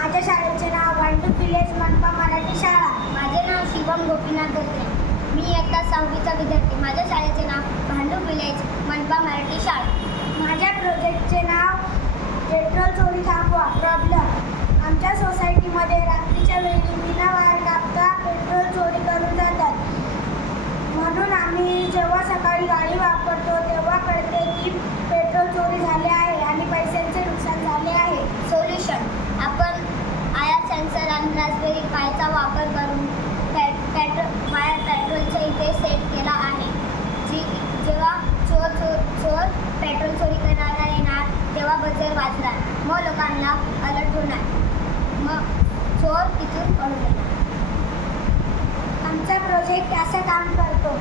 माझ्या शाळेचे नाव भांडूप विलेज मनपा मराठी शाळा. माझे नाव शिवम गोपीनाथ दत्ते. मी इयत्ता 6वीचा विद्यार्थी. माझ्या शाळेचे नाव भांडूप विलेज मनपा मराठी शाळा. माझ्या प्रोजेक्टचे नाव पेट्रोल चोरी थांबवा प्रॉब्लेम. आमच्या सोसायटीमध्ये रात्रीच्या वेळी बिना वायर कापता पेट्रोल चोरी करून जातात. म्हणून आम्ही जेव्हा सकाळी गाडी वापरतो तेव्हा कळते की पेट्रोल चोरी झाले आहे आणि पैशांचे नुकसान झाले आहे. सोल्युशन: आपण आयात सेन्सर आणि रास्पबेरी पायचा वापर करून पेट्रोलच्या इथे सेट केला आहे. जेव्हा चोर पेट्रोल चोरी करायला येणार तेव्हा बजेर वाजणार. मग लोकांना अलर्ट होणार. मग चोर तिथून पळून जाणार. आमचा प्रोजेक्ट असं काम करतो.